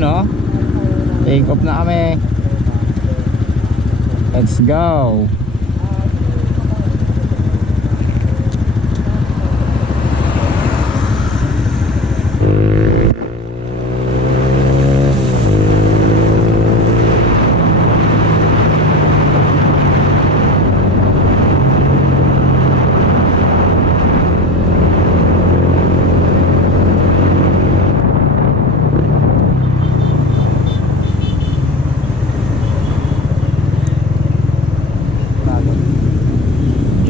Yun oh. Take off na kami. Let's go.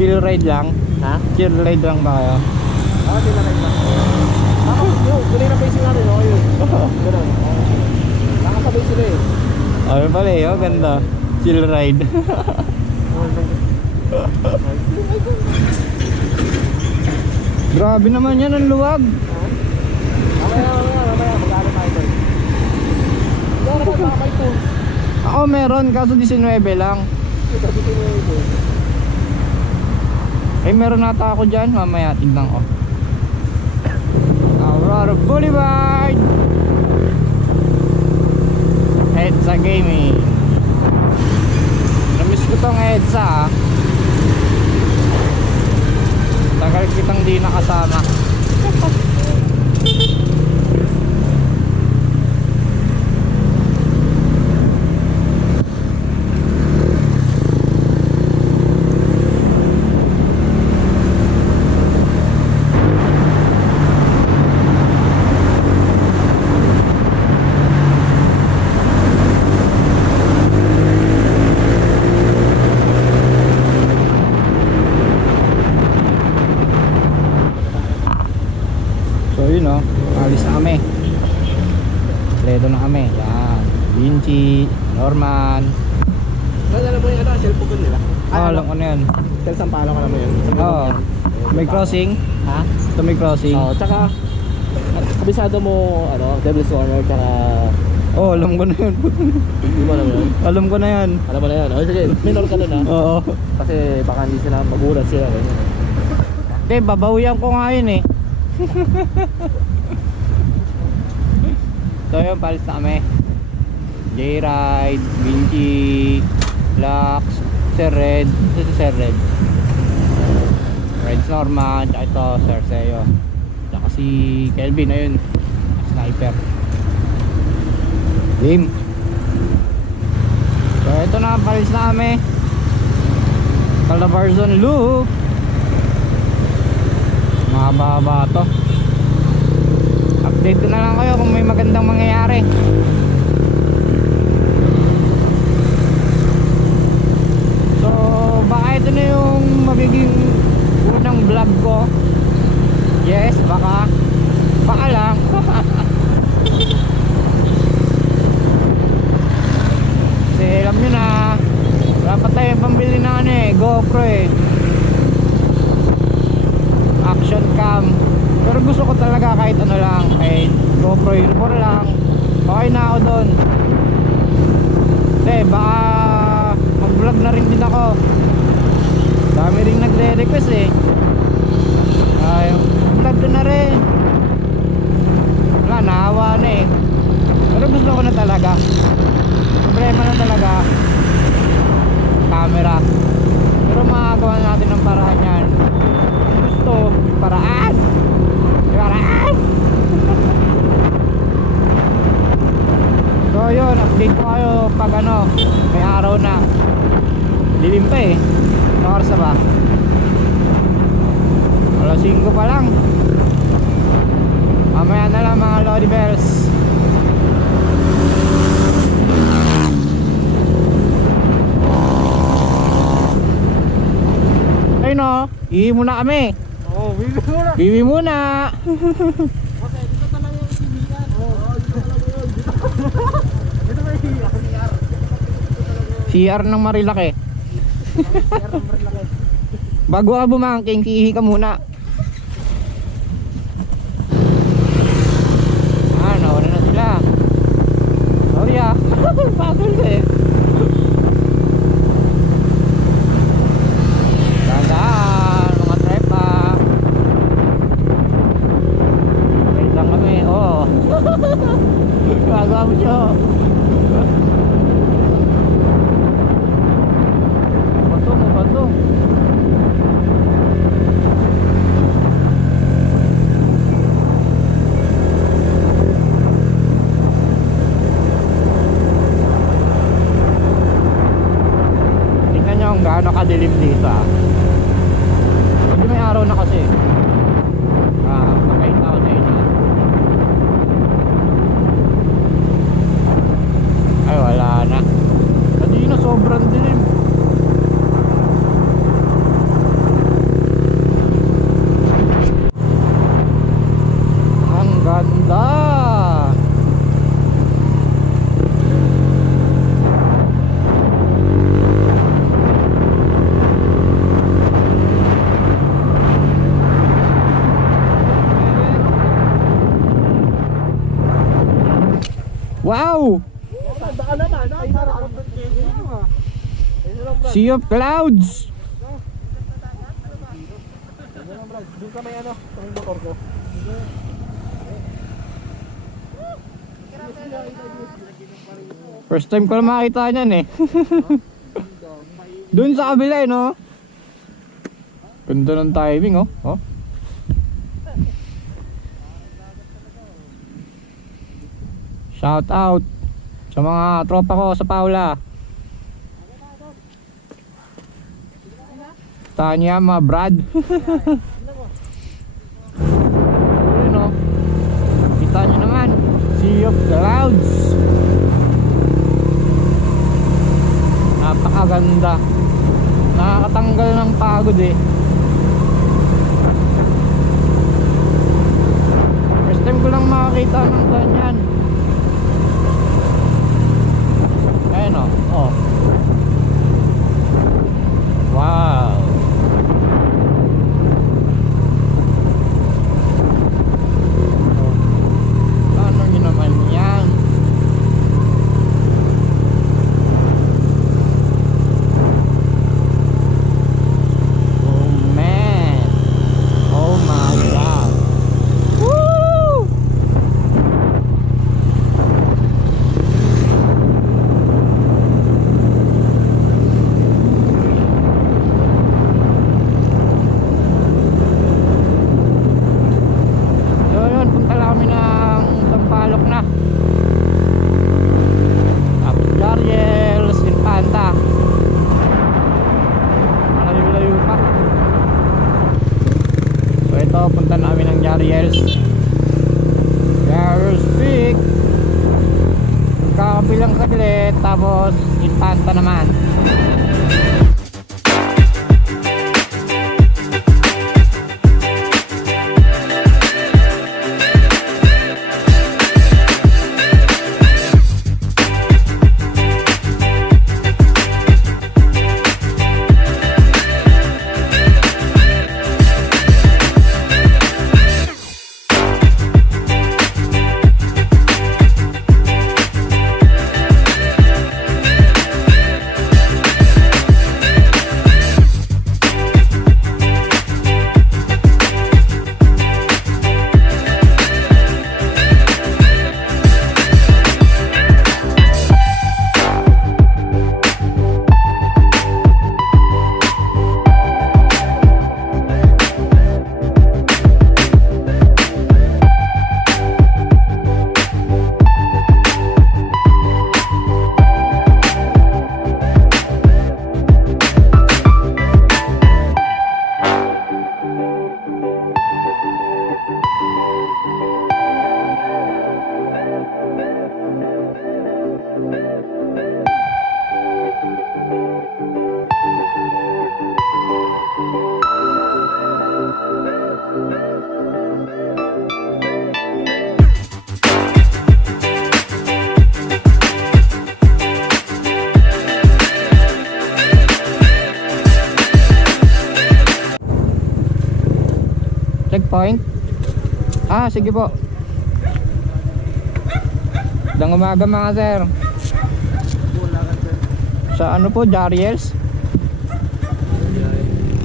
Chill ride lang? Ha? Chill ride lang ba kayo? Oo, chill ride lang. Ako, yun na pacing natin, okay yun. Ganun. Nakasabay sila eh. Ayun pala eh, oh, ganda. Chill ride. Grabe naman yan, ang luwag. Mamaya. Mag-ano tayo doon. Meron ka ba ito? Ako meron, kaso 19 lang. Ito, 19. Eh meron nata ako dyan, mamaya tignan ko. Aurora Boulevard, EDSA Gaming. Namiss ko tong EDSA ah. Tagal kitang di nakasama. So yun o, alis na kami. Redo na kami. Yan, Vinci, Norman. Alam mo yung cellphone ko nila? Alam ko na yun. Tel Sampalo, alam mo yun? Oo, may crossing. Ha? Ito may crossing. Oo, tsaka kabisado mo, Devil's Corner, tsaka... Oh, alam ko na yun. Hindi mo alam yun? Alam ko na yan. Alam mo na yun? O sige, minor ka nun ha? Oo. Kasi baka hindi sila magulat sila. Hindi, babawian ko nga yun eh. So yun, palis na kami. J-Ride, Vinci, Lux, Sir Red. Ito si Sir Red, Red Norman, tsaka ito Sir Seo, tsaka si Kelvin, ayun, sniper. Game. So ito na, palis na kami. Calabarzon Loop. Mahaba-haba to. Update ko na lang kayo kung may magandang mangyayari. So baka ito na yung magiging unang vlog ko. Yes, baka lang. Kasi alam nyo na, wala pa tayo pambili na GoPro eh, action cam. Pero gusto ko talaga kahit ano lang, kahit GoPro Hero lang, okay na ako doon. Kasi baka mag vlog na rin din ako. Dami rin nagre-request eh, ay vlog ko na rin. Wala, naawa na eh. Pero gusto ko na talaga. Problema na talaga camera. Pero makagawa natin ng paraan yan. Gusto, paraan. So yun, update ko kayo pag may araw na. Dilim pa eh. Oras na ba? Alas 5 pa lang. Mamaya na lang mga Lodi Bells. Ayun o, ihi muna kami. Oo, bibi muna. Bibi muna. Okay, dito talaga yung sibigan. Oo, dito talaga yun. Dito may CR. CR ng Marilaki. CR ng Marilaki. Bago ka bumangking, ihi ka muna. Nawala na sila. Sorry ah. Pagod ka eh. Tandaan, mga trepa. Wait lang kami, oh. Gagawa mo siya. Bato mo, bato. Tingnan nyo kung gaano kadilim dito ah. Hindi may araw na kasi. Mabait ako sa inyo. Ay wala na. Kanina sobrang dilim. Ang ganda. Wow! Baka naman, ay sarap. Sea of clouds. Doon sa may ano, sa may motor ko. First time ko lang makita niyan eh. Doon sa kabila eh, no? Ganda ng timing oh. Oh. Shout out sa mga tropa ko sa Paula. Tanya, mga Brad. Ayun o. Kita nyo naman. Sea of clouds. Napakaganda. Nakakatanggal ng pagod eh. First time ko lang makakita ng ganyan. Ayun o. Oh. Wow. Ano nyo naman yan? Oh man. Oh my God. Woo! Kakabilang saglit, tapos Infanta naman. Checkpoint? Ah, sige po. Magandang umaga mga sir. Sa ano po, Jariels?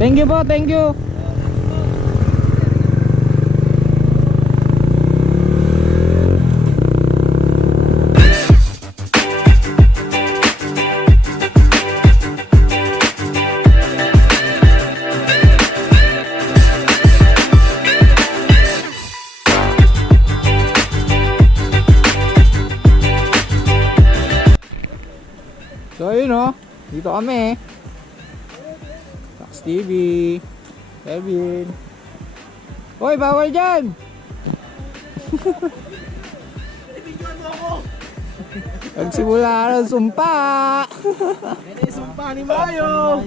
Thank you po, thank you. Dito kami. Tax TV. Kevin. Hoy, bawal dyan! Nagsimula ng sumpa! Yan ay sumpa ni Mayo!